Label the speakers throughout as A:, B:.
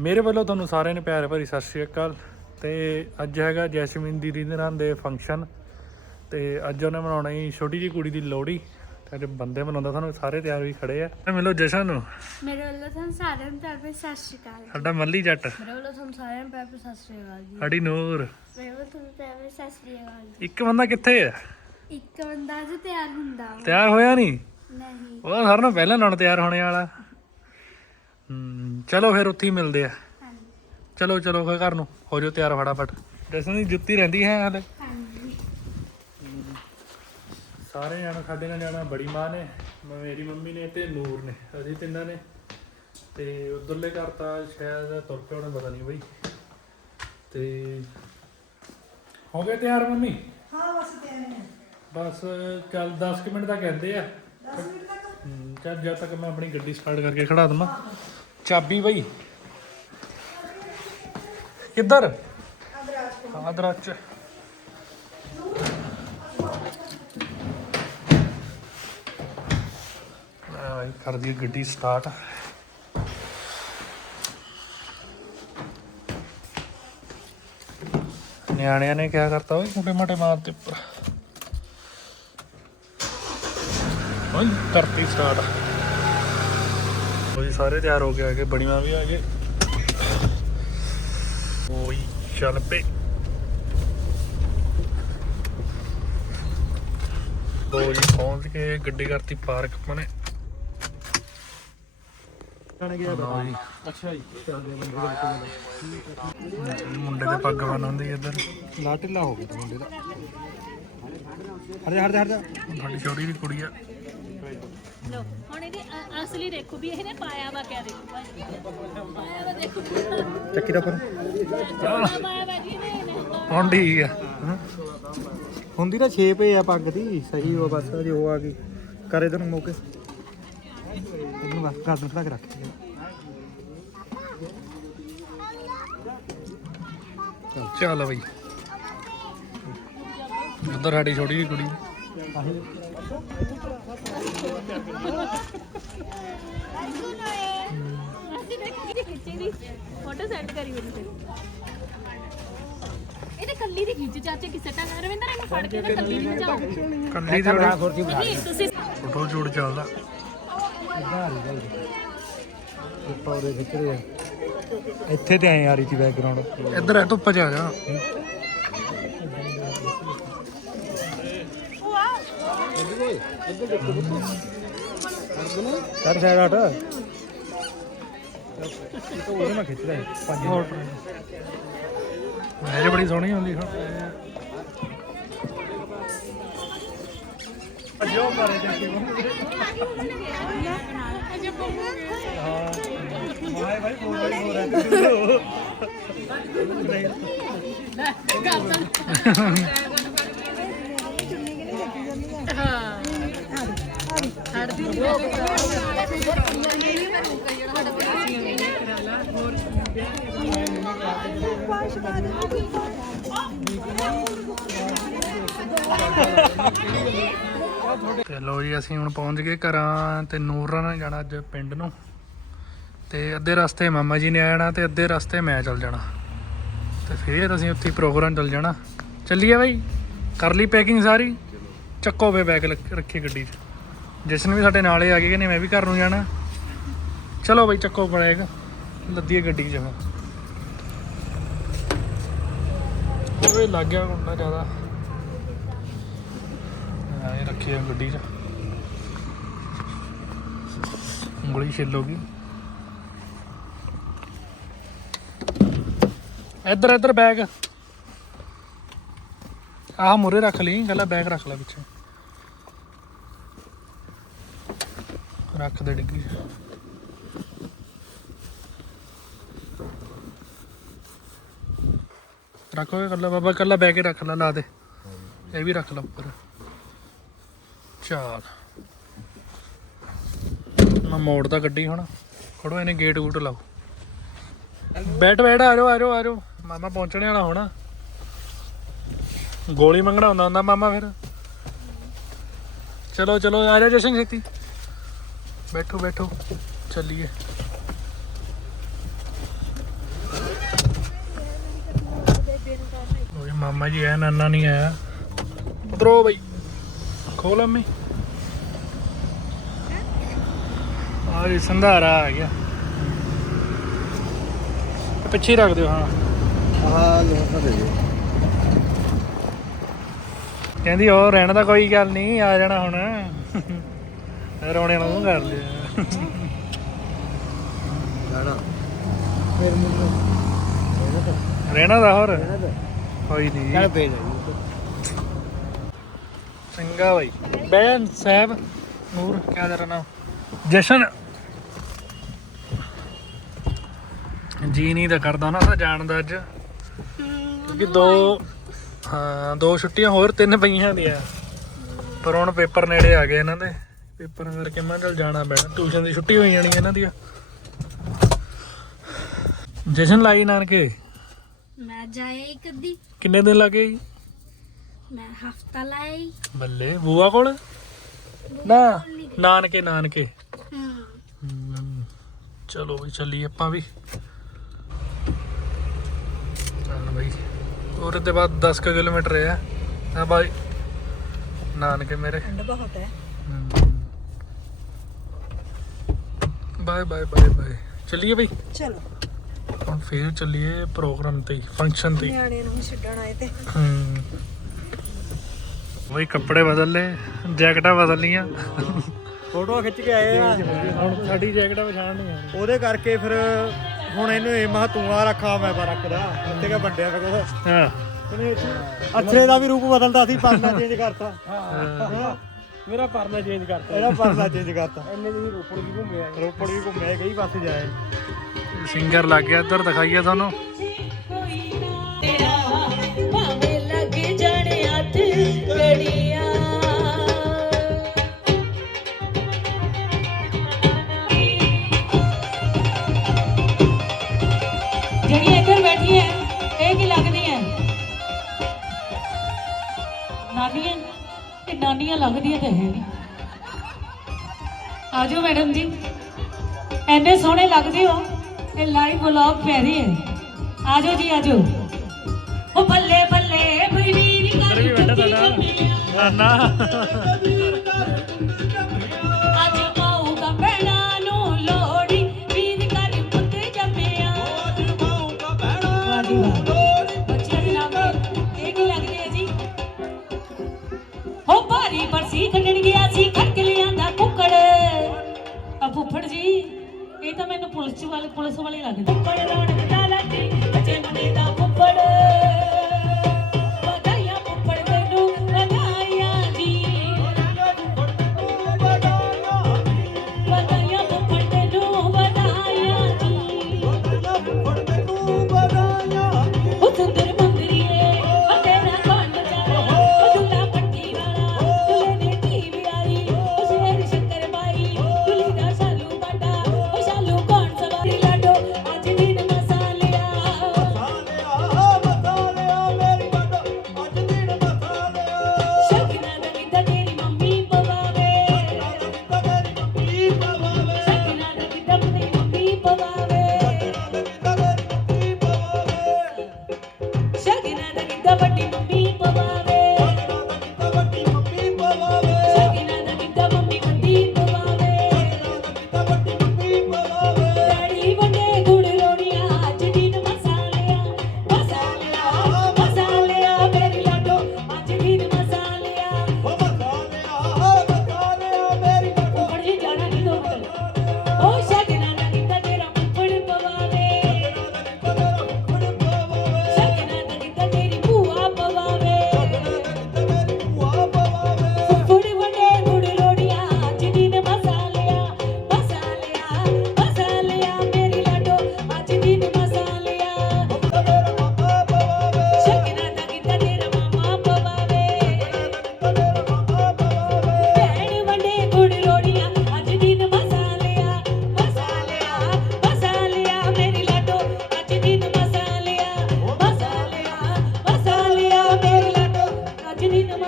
A: ਮੇਰੇ ਵੱਲੋਂ ਤੁਹਾਨੂੰ ਸਾਰਿਆਂ ਨੂੰ ਪਿਆਰ ਭਰੀ ਸਤਿ ਸ਼੍ਰੀ ਅਕਾਲ। ਤੇ ਅੱਜ ਹੈਗਾ ਜੈਸਮੀਨ ਦੀਦੀ ਦੇ ਨਾਂ ਦੇ ਫੰਕਸ਼ਨ ਤੇ ਅੱਜ ਉਹਨੇ ਮਨਾਉਣਾ ਹੀ ਛੋਟੀ ਜੀ ਕੁੜੀ ਦੀ ਲੋਹੜੀ। ਤੇ ਅੱਜ ਬੰਦੇ ਮਨਾਉਂਦਾ ਤੁਹਾਨੂੰ ਸਾਰੇ ਤਿਆਰ ਵੀ ਖੜੇ ਆ। ਤੇ ਮਿਲੋ ਜਸ਼ਨ ਨੂੰ।
B: ਮੇਰੇ ਵੱਲੋਂ ਤੁਹਾਨੂੰ ਸਾਰਿਆਂ ਨੂੰ ਪਿਆਰ ਭਰੀ ਸਤਿ ਸ਼੍ਰੀ ਅਕਾਲ।
A: ਸਾਡਾ ਮੱਲੀ ਜੱਟ।
B: ਮੇਰੇ ਵੱਲੋਂ ਤੁਹਾਨੂੰ ਸਾਰਿਆਂ ਨੂੰ ਪਿਆਰ ਭਰੀ ਸਤਿ ਸ਼੍ਰੀ ਅਕਾਲ ਜੀ।
A: ਸਾਡੀ ਨੂਰ।
B: ਮੇਰੇ ਵੱਲੋਂ ਤੁਹਾਨੂੰ ਪਿਆਰ ਭਰੀ ਸਤਿ ਸ਼੍ਰੀ ਅਕਾਲ ਜੀ।
A: ਇੱਕ ਬੰਦਾ ਕਿੱਥੇ ਆ?
B: ਇੱਕ ਬੰਦਾ ਜੋ ਤਿਆਰ ਹੁੰਦਾ।
A: ਤਿਆਰ ਹੋਇਆ ਨਹੀਂ?
B: ਨਹੀਂ।
A: ਉਹ ਸਾਰਿਆਂ ਨਾਲੋਂ ਪਹਿਲਾਂ ਲਾਉਣ ਤਿਆਰ ਹੋਣੇ ਵਾਲਾ। ਹਮ, ਚਲੋ ਫਿਰ ਉੱਥੇ ਹੀ ਮਿਲਦੇ ਆ।
B: ਹਾਂਜੀ।
A: ਚਲੋ ਚਲੋ ਫਿਰ ਘਰ ਨੂੰ ਹੋ ਜਾਓ ਤਿਆਰ ਫਟਾਫਟ। ਜਸ਼ਨ ਦੀ ਜੁੱਤੀ ਰਹਿੰਦੀ ਹੈ ਹਾਲੇ?
B: ਹਾਂਜੀ।
A: ਸਾਰੇ ਜਾਣੇ ਸਾਡੇ ਨਾਲ ਜਾਣਾ ਬੜੀ ਮਾਂ ਨੇ ਮੇਰੀ ਮੰਮੀ ਨੇ ਤੇ ਨੂਰ ਨੇ ਅਸੀਂ ਤਿੰਨਾਂ ਨੇ। ਤੇ ਉਧਰਲੇ ਘਰ ਤਾਂ ਸ਼ਾਇਦ ਤੁਰ ਪਏ ਹੋਣੇ ਪਤਾ ਨਹੀਂ ਬਈ। ਤੇ ਹੋ ਗਏ ਤਿਆਰ ਮੰਮੀ?
C: ਹਾਂ ਬਸ ਤਿਆਰ ਹੈ
A: ਬਸ ਚੱਲ 10 ਕੁ ਮਿੰਟ ਦਾ ਕਹਿੰਦੇ ਆ।
C: 10 ਮਿੰਟ ਤੱਕ?
A: ਹਮ, ਚੱਲ ਜਦ ਤੱਕ ਮੈਂ ਆਪਣੀ ਗੱਡੀ ਸਟਾਰਟ ਕਰਕੇ ਖੜਾ ਦਵਾਂ। ਚਾਬੀ ਬਈ। ਕਿੱਧਰ? ਆਦਰਾ ਚ। ਆਈ ਕਰ ਦੀ ਗੱਡੀ ਸਟਾਰਟ ਨਿਆਣਿਆਂ ਨੇ ਕਿਆ ਕਰਤਾ ਓਏ ਛੋਟੇ ਮੋਟੇ ਮਾਰ ਦੇ ਉੱਪਰ। ਓਏ ਕਰਤੀ ਸਟਾਰਟ ਉਹ ਜੀ ਸਾਰੇ ਤਿਆਰ ਹੋ ਗਏ ਆਗੇ ਬੜੀਆਂ ਵੀ ਆ ਗਏ। ਓਏ ਚੱਲ ਪੇ ਉਹ ਜੀ ਪਹੁੰਚ ਕੇ ਗੱਡੀ ਕਰਤੀ ਪਾਰਕ
C: ਅੱਛਾ ਜੀ।
A: ਮੁੰਡੇ ਦੇ ਪੱਗ ਬੰਨ੍ਹਦੀ ਇੱਧਰ।
C: ਲਾ ਢਿੱਲਾ ਹੋ ਗਿਆ ਮੁੰਡੇ ਦਾ। ਹਟ ਜਾ ਹਟ ਜਾ ਹਟ ਜਾ।
A: ਸਾਡੀ ਛੋਟੀ ਦੀ ਕੁੜੀ ਆ।
D: ਲੋ ਹੁਣ ਇਹਦੀ ਅ- ਅਸਲੀ ਦੇਖੋ ਵੀ ਇਹਨੇ ਪਾਇਆ ਵਾ ਕਿਆ ਦੇਖੋ। ਭਾਈ ਪਾਇਆ ਵਾ ਦੇਖੋ।
C: ਚੱਕੀ ਦਾ ਪਰ
D: ਪਾਇਆ ਵਾ ਜੀ ਇਹਨੇ?
A: ਹੁਣ ਠੀਕ ਆ।
C: ਹੁੰਦੀ ਤਾਂ 6 ਪਏ ਆ ਪੱਗ ਦੀ ਸਹੀ ਉਹ ਬਸ ਜੇ ਉਹ ਆ ਗਈ। ਕਰੇ ਤੈਨੂੰ ਮੌਕੇ। ਇਹਨੂੰ ਬਸ ਗਾਦਨ ਖੜਾ ਕੇ ਰੱਖ।
A: ਚੱਲ ਬਈ। ਉੱਧਰ ਸਾਡੀ ਛੋਟੀ ਦੀ ਕੁੜੀ।
D: ਅਸੀਂ ਦੇਖ ਕਿਹਦੀ ਖਿੱਚੀ ਦੀ ਫੋਟੋ ਸੈਂਡ ਕਰੀ ਉਹਨੂੰ ਤੇ ਇਹ ਤੇ ਕੱਲੀ ਦੀ ਖਿੱਚ ਚਾਚੇ ਕਿਸੇ ਟਾਂ ਰਵਿੰਦਰ ਇਹਨੂੰ ਫੜ ਕੇ ਨਾ ਕੱਲੀ ਦੀ ਜਾਓ
A: ਕੱਲੀ ਤੇ ਉਹਦੀ
D: ਨਹੀਂ ਤੁਸੀਂ
A: ਫੋਟੋ ਜੋੜ ਚੱਲਦਾ।
C: ਉੱਪਰ ਉਹਦੇ ਖਿੱਚ ਰਹੇ ਆ ਇੱਥੇ ਤੇ ਆਏ ਆ ਰਹੀ ਸੀ ਬੈਕਗ੍ਰਾਉਂਡ
A: ਇੱਧਰ ਆ ਧੁੱਪ ਚ ਆ ਜਾ।
C: ਕਰ ਸਾਈਡ ਹਟ ਇਹ ਤਾਂ ਉਹਦੇ ਨਾਲ ਖਿੱਚਦਾ ਹੈ ਪੰਜ
A: ਹੋਰ। ਮੈਜ ਬੜੀ ਸੋਹਣੀ ਹੁੰਦੀ ਹਾਂ
C: ਜੋ ਕਰੇ ਜਾ ਕੇ ਹਾਂ। ਮਾਏ ਭਾਈ ਬੋਲ ਹੋ ਰਿਹਾ
A: ਤੇ ਲੋ ਜੀ, ਅਸੀਂ ਹੁਣ ਪਹੁੰਚ ਗਏ ਘਰਾਂ ਤੇ ਨੂਰਾਂ ਨਾਲ ਜਾਣਾ ਅੱਜ ਪਿੰਡ ਨੂੰ। ਤੇ ਅੱਧੇ ਰਸਤੇ ਮਾਮਾ ਜੀ ਨੇ ਆ ਜਾਣਾ ਤੇ ਅੱਧੇ ਰਸਤੇ ਮੈਂ ਚੱਲ ਜਾਣਾ। ਤੇ ਫਿਰ ਅਸੀਂ ਉੱਥੇ ਪ੍ਰੋਗਰਾਮ ਚੱਲ ਜਾਣਾ। ਚੱਲੀਏ ਬਾਈ? ਕਰ ਲਈ ਪੈਕਿੰਗ ਸਾਰੀ? ਚੱਕੋ ਵੇ ਬੈਗ ਰੱਖੀ ਗੱਡੀ 'ਚ। ਜਿਸਨ ਵੀ ਸਾਡੇ ਨਾਲ ਹੀ ਆ ਗਏ ਕਿ ਨਹੀਂ ਮੈਂ ਵੀ ਘਰ ਨੂੰ ਜਾਣਾ ਚਲੋ ਬਾਈ ਚੱਕੋ ਬੈਗ ਲੱਦੀਏ ਗੱਡੀ 'ਚ ਹੁਣ ਓਏ ਲੱਗ ਗਿਆ ਹੁੰਦਾ ਜ਼ਿਆਦਾ ਆ ਇਹ ਰੱਖੀ ਆ ਗੱਡੀ 'ਚ ਉਂਗਲੀ ਛਿੱਲ ਹੋ ਗਈ ਇੱਧਰ ਇੱਧਰ ਬੈਗ ਆਹ ਮੁਰੇ ਰੱਖ ਲਈ ਗੱਲਾਂ ਬੈਗ ਰੱਖ ਲੈ ਪਿੱਛੇ ਰੱਖ ਦੇ ਡਿੱਗੀ। ਰੱਖੋ ਇਹ ਕੱਲਾ ਬਾਬਾ ਕੱਲਾ ਬੈਗ ਹੀ ਰੱਖ ਲੈ, ਲਾ ਦੇ। ਇਹ ਵੀ ਰੱਖ ਲੈ ਉੱਪਰ। ਚਾਲ। ਮੈਂ ਮੋੜਦਾ ਗੱਡੀ ਹੁਣ। ਖੜੋ ਇਹਨੇ ਗੇਟ ਗੂਟ ਲਾਓ। ਬੈਠ ਬੈਠ, ਆ ਜਾਓ ਆ ਜਾਓ ਆ ਜਾਓ। ਮਾਮਾ ਪਹੁੰਚਣੇ ਵਾਲਾ ਹੋਣਾ। ਗੋਲੀ ਮੰਗਣਾ ਹੁੰਦਾ ਹੁੰਦਾ ਮਾਮਾ ਫਿਰ। ਚਲੋ ਚਲੋ, ਆ ਜਾ ਜਸ਼ਨ ਛੇਤੀ ਬੈਠੋ ਬੈਠੋ ਚੱਲੀਏ।
D: ਓਏ ਮਾਮਾ ਜੀ ਆਇਆ ਨਾਨਾ ਨਹੀਂ ਆਇਆ। ਉਧਰੋ ਬਈ। ਖੋਲ ਅੰਮੀ। ਆਰੇ ਸੰਧਾਰਾ ਆ ਗਿਆ। ਪਿੱਛੇ ਰੱਖ ਦਿਓ ਹਾਂ।
C: ਆਹ ਲੋਕਾਂ ਦੇ
D: ਕਹਿੰਦੀ ਉਹ ਰਹਿਣ ਦਾ ਕੋਈ ਗੱਲ ਨਹੀਂ ਆ ਜਾਣਾ ਹੁਣ। ਰੋਣੇ ਨੂੰ ਮੂੰਹ ਕਰ ਲਿਆ।
C: ਗਾਣਾ ਫਿਰ ਮੈਨੂੰ
D: ਰਹਿਣਾ ਦਾ ਹੋਰ। ਕੋਈ ਨਹੀਂ
C: ਚੱਲ ਪੇ ਜਾ
D: ਚੰਗਾ ਬਾਈ। ਬੈਨ ਸਾਹਿਬ। ਨੂਰ ਕਿਆ ਤੇਰਾ ਨਾਮ? ਜਸ਼ਨ। ਜੀ ਨਹੀਂ ਤਾਂ ਕਰਦਾ ਨਾ ਤਾਂ ਜਾਣ ਦਾ ਅੱਜ। ਕਿਉਂਕਿ ਦੋ ਹਾਂ ਦੋ ਛੁੱਟੀਆਂ ਹੋਰ ਤਿੰਨ ਪਈਆਂ ਦੀਆਂ। ਪਰ ਹੁਣ ਪੇਪਰ ਨੇੜੇ ਆ ਗਏ ਇਹਨਾਂ ਦੇ। ਪੇਪਰਾਂ ਕਰਕੇ। ਮੈਂ ਚੱਲ ਜਾਣਾ ਪੈਣਾ ਟਿਊਸ਼ਨ ਦੀ ਛੁੱਟੀ ਹੋਈ ਜਾਣੀ ਇਹਨਾਂ ਦੀ ਜਸ਼ਨ ਲਾਈ ਨਾਨਕੇ?
B: ਮੈਂ ਜਾਇਆ ਇੱਕ ਅੱਧੀ।
D: ਕਿੰਨੇ ਦਿਨ ਲੱਗੇ ਜੀ?
B: ਮੈਂ ਹਫਤਾ ਲਾਇਆ।
D: ਬੱਲੇ ਬੂਆ ਕੋਲ? ਨਾ ਨਾਨਕੇ ਨਾਨਕੇ।
B: ਹਾਂ।
D: ਚਲੋ ਵੀ ਚੱਲੀਏ ਆਪਾਂ ਵੀ। ਚੱਲ ਬਈ ਹੋਰ ਤੇ ਬਾਅਦ 10 ਕੁ ਕਿਲੋਮੀਟਰ ਹੈ ਆ ਬਾਈ ਨਾਨਕੇ ਮੇਰੇ।
A: ਠੰਡ ਬਹੁਤ ਹੈ।
D: ਬਾਏ ਬਾਏ ਬਾਏ ਬਾਏ ਚੱਲੀਏ ਬਈ?
A: ਚਲੋ।
D: ਹੁਣ ਫੇਰ ਚੱਲੀਏ ਪ੍ਰੋਗਰਾਮ ਤੇ ਫੰਕਸ਼ਨ ਤੇ।
A: ਨਿਆਣੇ ਨੂੰ ਛੱਡਣ ਆਏ ਤੇ।
D: ਹਮ ਵਈ ਕੱਪੜੇ ਬਦਲ ਲਏ ਜੈਕਟਾਂ ਬਦਲ ਲੀਆਂ
C: ਫੋਟੋਆਂ ਖਿੱਚ ਕੇ ਆਏ ਆ।
D: ਹੁਣ ਸਾਡੀ ਜੈਕਟਾਂ ਪਛਾਣ ਨਹੀਂ ਆਉਂਦੀ
C: ਉਹਦੇ ਕਰਕੇ ਫਿਰ ਹੁਣ ਇਹਨੂੰ ਇਹ ਮਹਾ ਤੂੰ ਆ ਰੱਖਾ ਮੈਂ ਪਾ ਰੱਖਦਾ। ਇੱਥੇ ਕਾ ਵੱਡਿਆ ਫਿਰ ਕੋਲ
D: ਹਾਂ।
C: ਅਛਰੇ ਦਾ ਵੀ ਰੂਪ ਬਦਲਦਾ ਸੀ ਪਰਨਾ ਚੇਂਜ ਕਰਤਾ।
D: ਮੇਰਾ ਪਰਨਾ ਚੇਂਜ ਕਰਤਾ।
C: ਇਹਦਾ ਪਰਨਾ ਚੇਂਜ ਕਰਤਾ। ਇੰਨੇ ਜੀ ਰੋਪੜ ਵੀ ਘੁੰਮਿਆ ਰੋਪੜ ਵੀ ਘੁੰਮਿਆ ਕਈ ਪਾਸੇ ਜਾਏ।
D: ਸਿੰਗਰ ਲੱਗ ਗਿਆ ਇੱਧਰ ਦਿਖਾਈਏ ਤੁਹਾਨੂੰ।
A: ਭਾਵੇਂ ਲੱਗ ਜਾਣ ਹੱਥ ਗੜੀਆਂ ਨਾਨੀਆਂ ਲੱਗਦੀਆਂ ਤਾਂ ਹੈ ਨਹੀਂ ਆਜੋ ਮੈਡਮ ਜੀ। ਐਨੇ ਸੋਹਣੇ ਲੱਗਦੇ ਹੋ ਇਹ ਲਾਈਵ ਵਲੌਗ ਪੈ ਰਹੀ ਹੈ ਆਜੋ ਜੀ ਆਜੋ। ਉਹ ਬੱਲੇ ਬੱਲੇ ਬਈ ਵੀਰ
D: ਇੱਧਰ ਵੀ ਬੈਠਾ ਤੁਹਾਡਾ।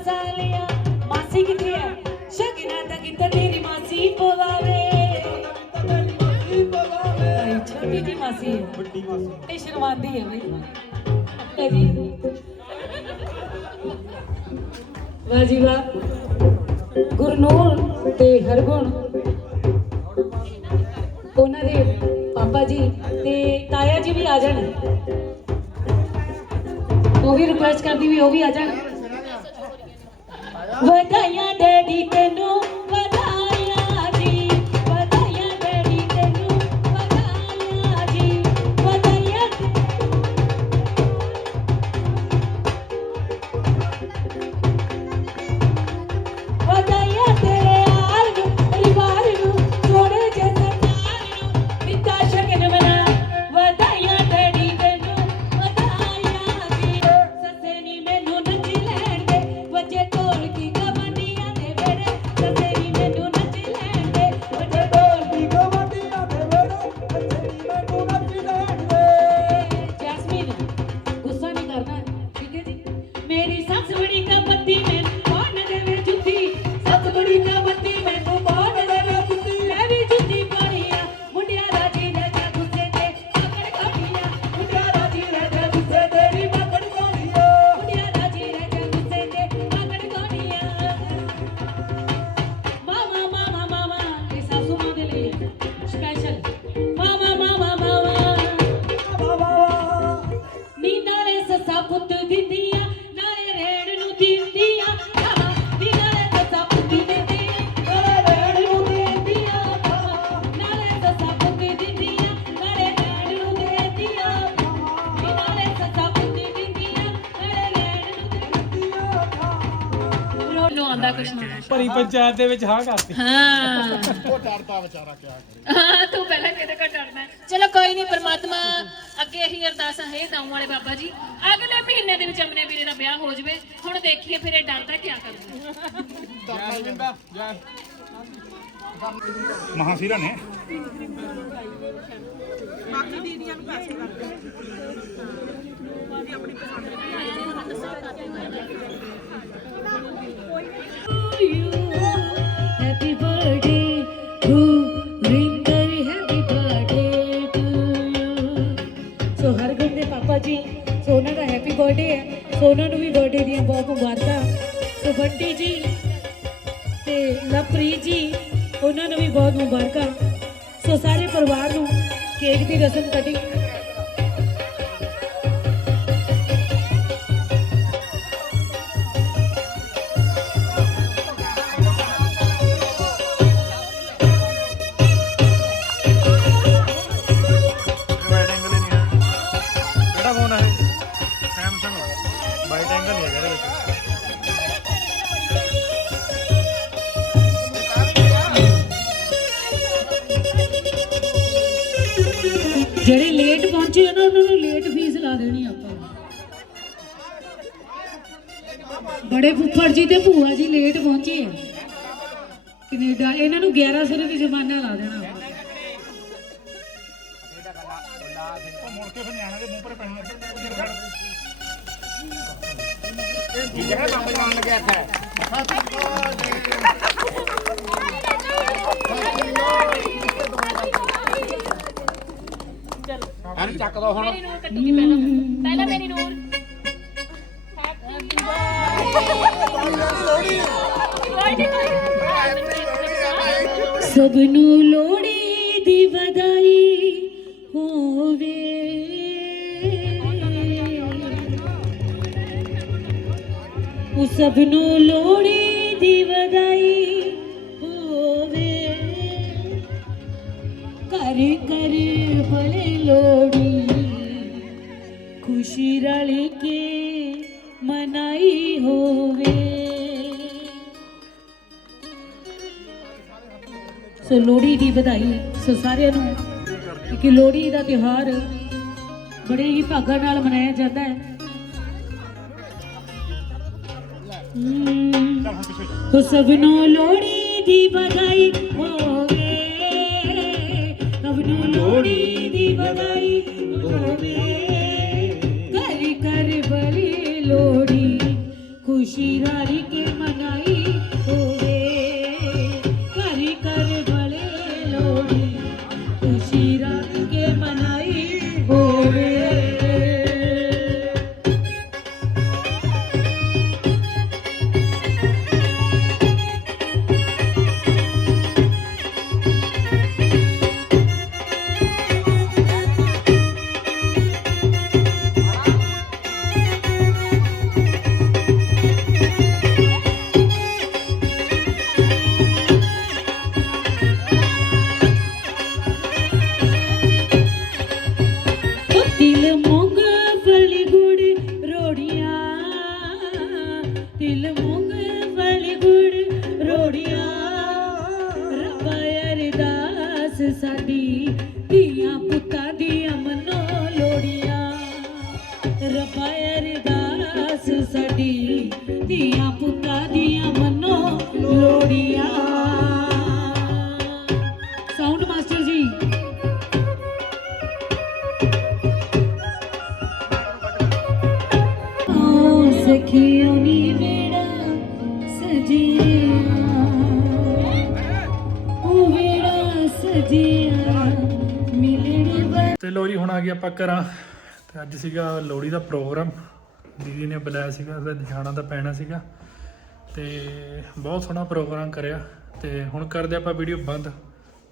A: ਮਸਾਲਿਆ ਮਾਸੀ ਕਿੱਥੇ ਹੈ ਸ਼ਗਨਾ ਦਾ ਗਿੱਧਾ ਤੇਰੀ ਮਾਸੀ ਪਵਾਵੇ? ਭਾਈ ਛੋਟੀ ਜੀ ਮਾਸੀ ਹੈ।
C: ਵੱਡੀ ਮਾਸੀ।
A: ਇਹ ਸ਼ਰਮਾਂਦੀ ਹੈ ਬਈ। ਤੇ ਜੀ।
D: ਵਾਹ ਜੀ ਵਾਹ। ਗੁਰਨੂਰ ਤੇ ਹਰਗੁਣ। ਉਹਨਾਂ ਦੇ ਪਾਪਾ ਜੀ ਤੇ ਤਾਇਆ ਜੀ ਵੀ ਆ ਜਾਣ। ਉਹ ਵੀ ਰਿਕੁਐਸਟ ਕਰਦੀ ਵੀ ਉਹ ਵੀ ਆ ਜਾਣ। Vadaya daddy, Benu. ਨੂੰ ਦਿੰਦੀਆਂ ਨੂੰ ਆਂਦਾ ਕੁਛ ਨਾ
C: ਭਰੀ ਪੰਚਾਇਤ ਦੇ ਵਿੱਚ ਹਾਂ ਕਰਤੀ
D: ਹਾਂ ਉਹ ਡਰਦਾ ਵਿਚਾਰਾ ਕਿਆ ਕਰੇ ਹਾਂ ਤੂੰ ਪਹਿਲਾਂ ਕਿਹਦੇ ਕੋ ਡਰਨਾ ਹੈ? ਚਲੋ ਕੋਈ ਨਹੀਂ ਪ੍ਰਮਾਤਮਾ ਅੱਗੇ ਇਹੀ ਅਰਦਾਸਾਂ ਹੈ ਦਾਉ ਵਾਲੇ ਬਾਬਾ ਜੀ ਅਗਲੇ ਮਹੀਨੇ ਦੇ ਵਿੱਚ ਅਮਨੇ ਵੀਰੇ ਦਾ ਵਿਆਹ ਹੋ ਜਾਵੇ ਹੁਣ ਦੇਖੀਏ ਫਿਰ ਇਹ ਡਰਦਾ ਕਿਆ ਕਰਦਾ
C: ਮਹਾਸੀਰਾ ਨੇ
D: you. ਕੈਨੇਡਾ ਇਹਨਾਂ ਨੂੰ 1100 ਰੁਪਏ ਜੁਰਮਾਨਾ ਲਾ ਦੇਣਾ
C: ਮੁੜ ਕੇ ਫਿਰ ਨਿਆਣਾ ਦੇ ਮੂੰਹ ਪਰ ਪੈਣ
D: ਮੇਰੀ ਨੂਰ ਕੱਟੂਗੀ ਪਹਿਲਾਂ। ਪਹਿਲਾਂ ਮੇਰੀ ਨੂਰ। ਸਭ ਨੂੰ ਲੋੜੀ ਦੀ ਵਧਾਈ ਹੋਵੇ। ਉਹ ਸਭ ਨੂੰ ਲੋੜੀ ਦੀ ਵਧਾਈ ਹੋਵੇ। ਕਰ ਕਰ ਭਲੇ ਲੋੜੀ ਖੁਸ਼ੀ ਰਲ ਕੇ ਮਨਾਈ ਹੋਵੇ। ਸੋ ਲੋਹੜੀ ਦੀ ਵਧਾਈ ਸੋ ਸਾਰਿਆਂ ਨੂੰ। ਕਿ ਲੋਹੜੀ ਦਾ ਤਿਉਹਾਰ ਬੜੇ ਹੀ ਭਾਗਾਂ ਨਾਲ ਮਨਾਇਆ ਜਾਂਦਾ ਹੈ। ਹਮ, ਉਹ ਸਭ ਨੂੰ ਲੋਹੜੀ ਦੀ ਵਧਾਈ ਹੋਵੇ। ਸਭ ਨੂੰ ਲੋਹੜੀ ਦੀ ਵਧਾਈ ਹੋਵੇ। ਕਰ ਕਰ ਬਲੀ ਲੋਹੜੀ ਖੁਸ਼ੀ ਰਲ ਕੇ ਮਨਾਈ ਹੋਵੇ। ਤਿਲ ਮੂੰਗਫਲੀ ਗੁੜ ਰੋੜੀਆਂ ਤਿਲ ਮੂੰਗਫਲੀ ਗੁੜ ਰੋੜੀਆਂ ਰੱਬਾ ਅਰਦਾਸ ਸਾਡੀ ਧੀਆਂ ਪੁੱਤਾਂ ਦੀਆਂ ਮਨੋ ਲੋੜੀਆਂ ਰੱਬਾ ਅਰਦਾਸ ਸਾਡੀ ਧੀਆਂ ਪੁੱਤਾਂ ਦੀਆਂ ਮਨੋ ਲੋੜੀਆਂ ਓ ਸਖੀਓ ਨੀ ਵੇੜਾ ਸਜਿਆ? ਓ ਵੇੜਾ ਸਜਿਆ, ਮਿਲਣੀ
A: ਤੇ ਲੋ ਹੁਣ ਆ ਗਏ ਆਪਾਂ ਘਰਾਂ। ਤੇ ਅੱਜ ਸੀਗਾ ਲੋਹੜੀ ਦਾ ਪ੍ਰੋਗਰਾਮ। ਦੀਦੀ ਨੇ ਬੁਲਾਇਆ ਸੀਗਾ, ਤੇ ਜਾਣਾ ਤਾਂ ਪੈਣਾ ਸੀਗਾ। ਤੇ ਬਹੁਤ ਸੋਹਣਾ ਪ੍ਰੋਗਰਾਮ ਕਰਿਆ। ਤੇ ਹੁਣ ਕਰਦੇ ਆਪਾਂ ਵੀਡੀਓ ਬੰਦ।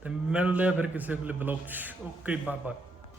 A: ਤੇ ਮਿਲਦੇ ਆ ਫਿਰ ਕਿਸੇ ਅਗਲੇ ਬਲੌਗ ਓਕੇ ਬਾਏ ਬਾਏ